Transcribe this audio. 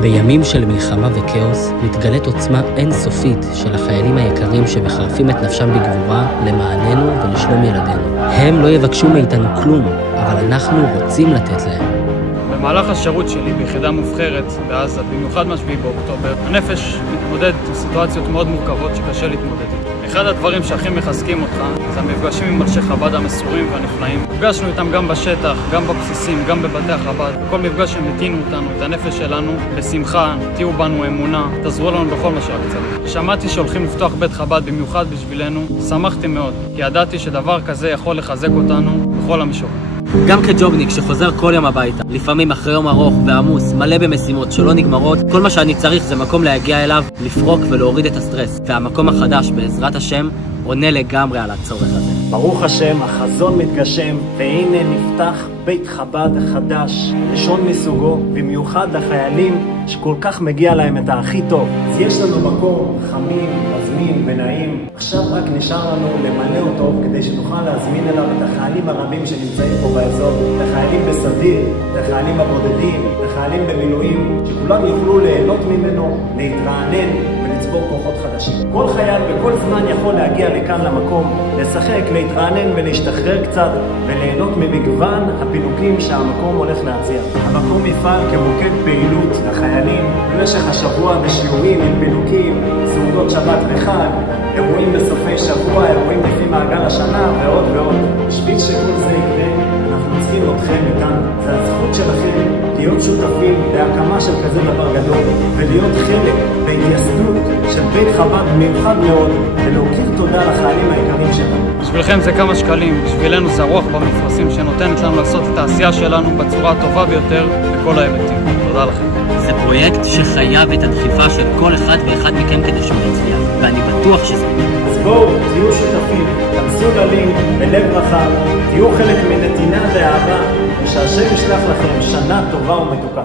בימים של מלחמה וכאוס מתגלית עוצמה אינסופית של החיילים היקרים שמחרפים את נפשם בגבורה למעננו ולשלום ילדינו. הם לא יבקשו מאיתנו כלום, אבל אנחנו רוצים לתת להם. במהלך השירות שלי ביחידה מובחרת בעזה, במיוחד מ-7 באוקטובר, הנפש מתמודד עם סיטואציות מאוד מורכבות שקשה להתמודד איתן. אחד הדברים שהכי מחזקים אותך זה המפגשים עם אנשי חב"ד המסורים והנפלאים. נפגשנו איתם גם בשטח, גם בבסיסים, גם בבתי החב"ד. בכל מפגש הם הטעינו אותנו, את הנפש שלנו, בשמחה, תהיו בנו אמונה, תעזרו לנו בכל מה שרק צריך. שמעתי שהולכים לפתוח בית חב"ד במיוחד בשבילנו, שמחתי מאוד, כי ידעתי שדבר כזה יכול לחזק אותנו בכל המישורים. גם כג'ובניק שחוזר כל יום הביתה, לפעמים אחרי יום ארוך ועמוס, מלא במשימות שלא נגמרות, כל מה שאני צריך זה מקום להגיע אליו, לפרוק ולהוריד את הסטרס. והמקום החדש, בעזרת השם, עונה לגמרי על הצורך הזה. ברוך השם, החזון מתגשם, והנה נפתח בית חב"ד חדש, ראשון מסוגו, במיוחד לחיילים שכל כך מגיע להם את הכי טוב. אז יש לנו מקום חמים, מזמין ונעים. עכשיו רק נשאר לנו למלא אותו כדי שנוכל להזמין אליו את החיילים הרבים שנמצאים פה באזור, את החיילים בסדיר, את החיילים הבודדים, את החיילים במילואים, שכולם יוכלו ליהנות ממנו, להתרענן ולצבור כוחות חדשים. כל חייל בכל זמן יכול להגיע לכאן למקום, לשחק, להתרענן ולהשתחרר קצת וליהנות ממגוון הפינוקים שהמקום הולך להציע. המקום יפעל כמוקד פעילות לחיילים במשך השבוע בשיעורים עם פינוקים, סעודות שבת וחג, אירועים בסופי שבוע, אירועים לפי מעגל השנה ועוד ועוד. בשביל שכל זה יקרה, אנחנו צריכים אתכם איתנו. זה הזכות שלכם להיות שותפים בהקמה של כזה דבר גדול ולהיות חלק בהתייסדות של בית חב"ד מיוחד מאוד ולהוקיר תודה לחיילים היקרים שלנו. בשבילכם זה כמה שקלים, בשבילנו זה הרוח במפרשים שנותנת לנו לעשות את העשייה שלנו בצורה הטובה ביותר בכל ההיבטים. תודה לכם. זה פרויקט שחייב את הדחיפה של כל אחד ואחד מכם כדי שהוא יצליח, ואני בטוח שזה יקרה. אז בואו, תהיו שותפים, תנסו ללינק בלב רחב, תהיו חלק מנתינה ואהבה, ושהשם ישלח לכם שנה טובה ומתוקה.